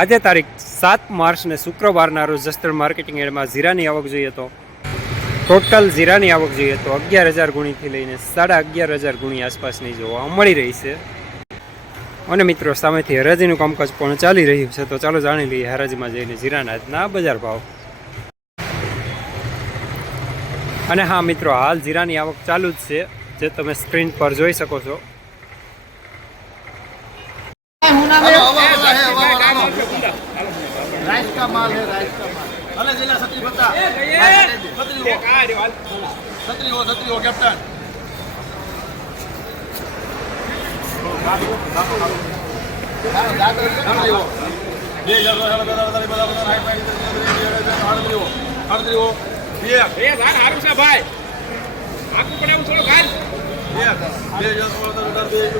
આજે તારીખ સાત માર્ચને શુક્રવારના રોજ જસદણ માર્કેટિંગ એડમાં જીરાની આવક જોઈએ તો ટોટલ જીરાની આવક જોઈએ તો અગિયાર હજાર ગુણીથી લઈને સાડા અગિયાર હજાર ગુણી આસપાસની જોવા મળી રહી છે. અને મિત્રો, સામેથી હરાજીનું કામકાજ પણ ચાલી રહ્યું છે, તો ચાલો જાણી લઈએ હરાજીમાં જઈને જીરાના આજના બજાર ભાવ. અને હા મિત્રો, હાલ જીરાની આવક ચાલુ જ છે, જે તમે સ્ક્રીન પર જોઈ શકો છો. બધા જિલ્લા છત્રી બધા છત્રી હો હડતરી હો બે એ ભાઈ આખું પડે એવું થોડું ખાય બે હજાર સોળ હજાર બે એક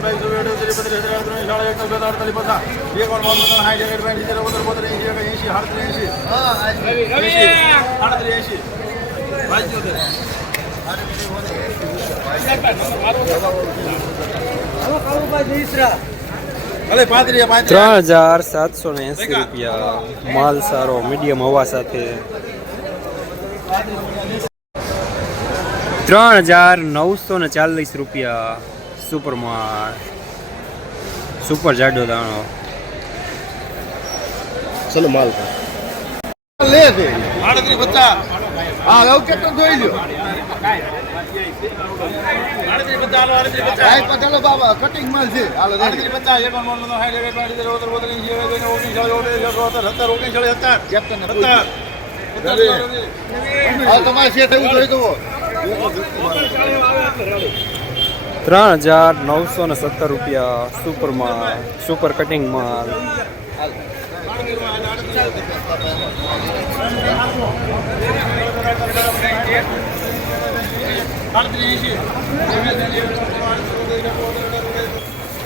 બે અડતાલીસ પચાસ બે કોણ સિત્તેર બોતેર એક ત્રણ હજાર સાતસો ને એસી રૂપિયા. માલ સારો મીડિયમ હવા સાથે. ત્રણ હજાર નવસો ને ચાલીસ રૂપિયા સુપર માલ. સુપર જાડો દાણો. ચલો માલ લે દે. આડત્રીસ પચાસ. હા હવે કેટલો જોઈ લ્યો. ચાલો બાબા કટિંગ માલ છે. હાલો તમારે છે થયું જોઈ દો ત્રણ હજાર નવસો ને સત્તર રૂપિયા સુપર માલ સુપર કટિંગ માલ.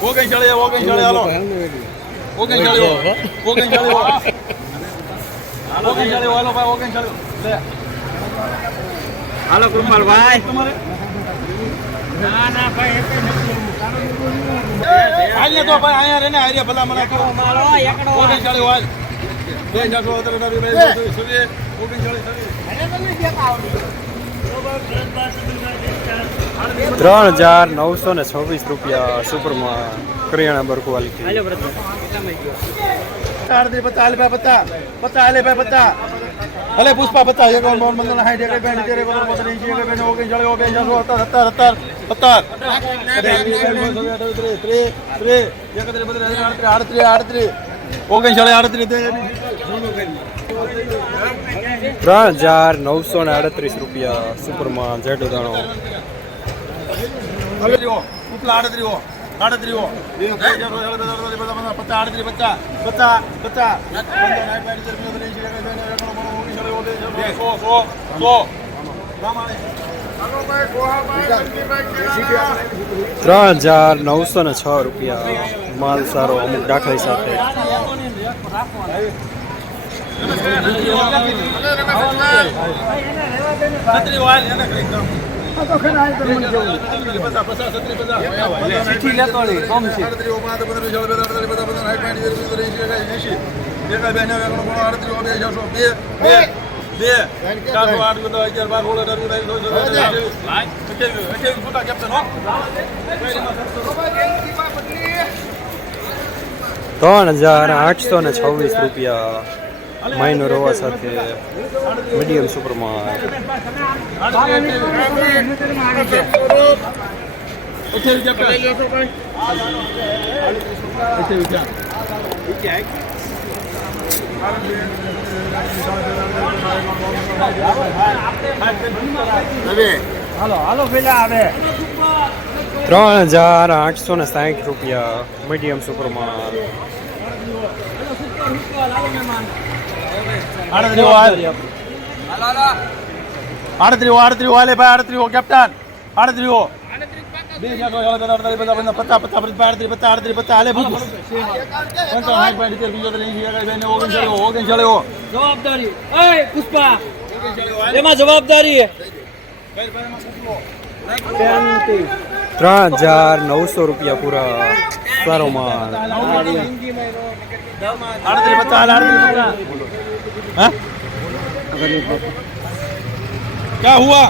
ઓગણીસ ચાલીસ ઓગણીસ ચાલીસ હાલો. ઓગણીસ ચાલીસ ઓગણીસ ચાલીસ ઓગણીસ ચાલીસ હાલો ભાઈ ઓગણીસ ચાલીસ લે. હાલો કૃપાલ ભાઈ તમારે? ના ના ભાઈ અહીંયા તો ભાઈ અહીંયા રહીને હારીએ ભલા મને ચાલીસ હાલ બે છવ્વીસ ઓગણીસ ત્રણ હજાર નવસો ને છવ્વીસ રૂપિયા સુપર માલ કરિયાણા બર ક્વોલિટી આડત્રીસ પચાસ હાલે ભાઈ પચાસ. પચાસ હાલે ભાઈ પચાસ. ભલે પુષ્પા પચાસ એક મોહન મંદિર હાઈ એક બેન તેરે કોતર પોતર એંશી એક બેન ઓગણીસ ચાલીસ હજાર સોળ સત્તર સત્તર સત્તર ઓગણીસ ચાલીસ આડત્રીસ ત્રણ હજાર નવસો ને આડત્રીસ રૂપિયા સુપર માલ જેડો દાણો ઉપલા આડત્રી હો આડત્રી હો પચાસ આડત્રી પચાસ પચાસ પચાસ ત્રણ હજાર નવસો ને છ રૂપિયા માલ સારો અમુક દાખલી સાથે. છત્રી ત્રણ હજાર આઠસો ને છવ્વીસ રૂપિયા માઇનો રવા સાથે મીડિયમ સુપર માલ હાલો હાલો પેલા આવે ત્રણ હજાર આઠસો ને સાઠ રૂપિયા મીડિયમ સુપર માલ આડત્રીઓ હાલ. આડત્રીઓ આડત્રીઓ હાલે ભાઈ આડત્રીઓ કેપ્ટન. આડત્રીઓ ત્રણ હજાર નવસો રૂપિયા પૂરા સારો માલ આડત્રીસ પચાસ હાલે આડત્રીસ પચાસ હા क्या हुआ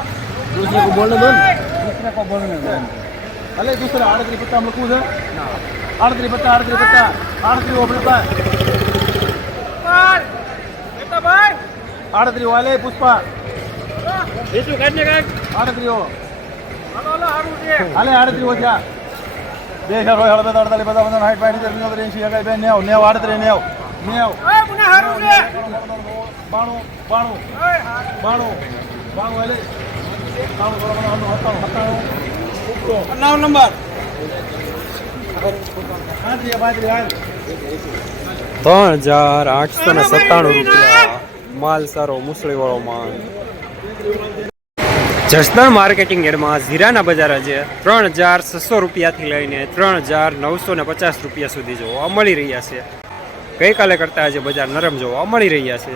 दूसरे को बोलने दो दूसरे को बोलने दो ಅಲ್ಲೇ ದಿವಸ ಆಡದ್ರಿ ಬತ್ತ ಮುಳುಕುವುದು ಆಡದ್ರಿ ಬತ್ತ ಆಡದ್ರಿ ಬತ್ತ ಆಡದ್ರಿ ಒಬ್ಬಳ ಆಡದ್ರಿ ಅಲೆ ಪುಷ್ಪ ಆಡದ್ರಿ ಅಲೆ ಆಡದ್ರಿ ಹೋಜ ದೇಶ ಹೇಳಬೇದ ಆಡದಲ್ಲಿ ಬದ ಒಂದು ಹೈಟ್ ಮಾಡಿದ್ರೆ ನೀವ್ರಿ ಹೇಗೈತೆ ನೀವು ನೀವು ಆಡದ್ರಿ ನೀವು ನೀವು ಬಾಣು ಬಾಣು ಬಾಣು ಬಾಣು ಅಲೆ ಬಾಣು ಹತ್ತಾವು ಹತ್ತಾವು નેવ નંબર. ત્રણ હજાર આઠસો ને સત્તાણું રૂપિયા. માલ સારો મુસળીવાળો માલ. જસદણ માર્કેટિંગ એડમાં ઝીરાના બજાર આજે ત્રણ હજાર છસો રૂપિયાથી લઈને ત્રણ હજાર નવસો ને પચાસ રૂપિયા સુધી જોવા મળી રહ્યા છે. ગઈકાલે કરતાં આજે બજાર નરમ જોવા મળી રહ્યા છે.